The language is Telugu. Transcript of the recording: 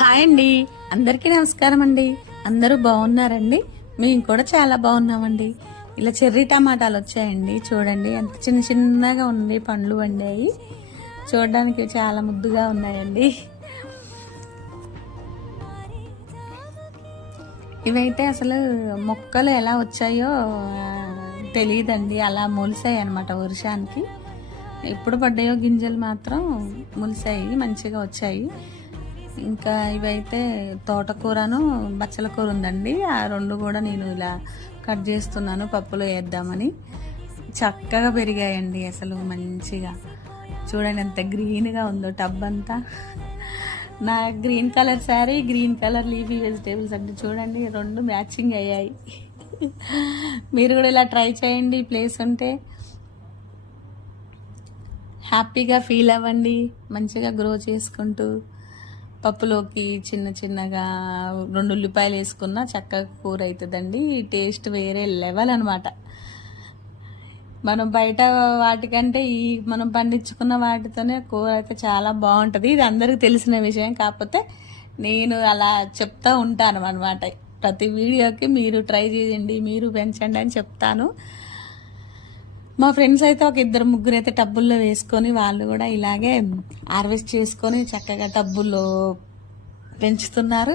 హాయ్ అండి, అందరికీ నమస్కారం అండి. అందరూ బాగున్నారండి? మేము కూడా చాలా బాగున్నామండి. ఇలా చెర్రీ టమాటాలు వచ్చాయండి. చూడండి ఎంత చిన్న చిన్నగా ఉంది, పండ్లు వండాయి. చూడడానికి చాలా ముద్దుగా ఉన్నాయండి. ఇవైతే అసలు మొక్కలు ఎలా వచ్చాయో తెలియదండి, అలా మొలిసాయి అనమాట వర్షానికి. ఎప్పుడు పడ్డాయో గింజలు మాత్రం మొలిసాయి, మంచిగా వచ్చాయి. ఇంకా ఇవైతే తోటకూరను బచ్చల కూర ఉందండి. ఆ రెండు కూడా నేను ఇలా కట్ చేస్తున్నాను పప్పులో వేద్దామని. చక్కగా పెరిగాయండి అసలు మంచిగా. చూడండి ఎంత గ్రీన్గా ఉందో టబ్ అంతా. నా green colour sari, green colour leafy vegetables అంటే చూడండి రెండు మ్యాచింగ్ అయ్యాయి. మీరు కూడా ఇలా ట్రై చేయండి, ప్లేస్ ఉంటే హ్యాపీగా ఫీల్ అవ్వండి. మంచిగా గ్రో చేసుకుంటూ పప్పులోకి చిన్న చిన్నగా 2 ఉల్లిపాయలు వేసుకున్న చక్కగా కూర అవుతుందండి. టేస్ట్ వేరే లెవెల్ అనమాట. మనం బయట వాటికంటే ఈ మనం పండించుకున్న వాటితోనే కూర అయితే చాలా బాగుంటుంది. ఇది అందరికీ తెలిసిన విషయం, కాకపోతే నేను అలా చెప్తా ఉంటాను అనమాట. ప్రతి వీడియోకి మీరు ట్రై చేయండి, మీరు పెంచండి అని చెప్తాను. మా ఫ్రెండ్స్ అయితే ఒక 2-3 అయితే టబ్బుల్లో వేసుకొని వాళ్ళు కూడా ఇలాగే హార్వెస్ట్ చేసుకొని చక్కగా టబ్బుల్లో పెంచుతున్నారు.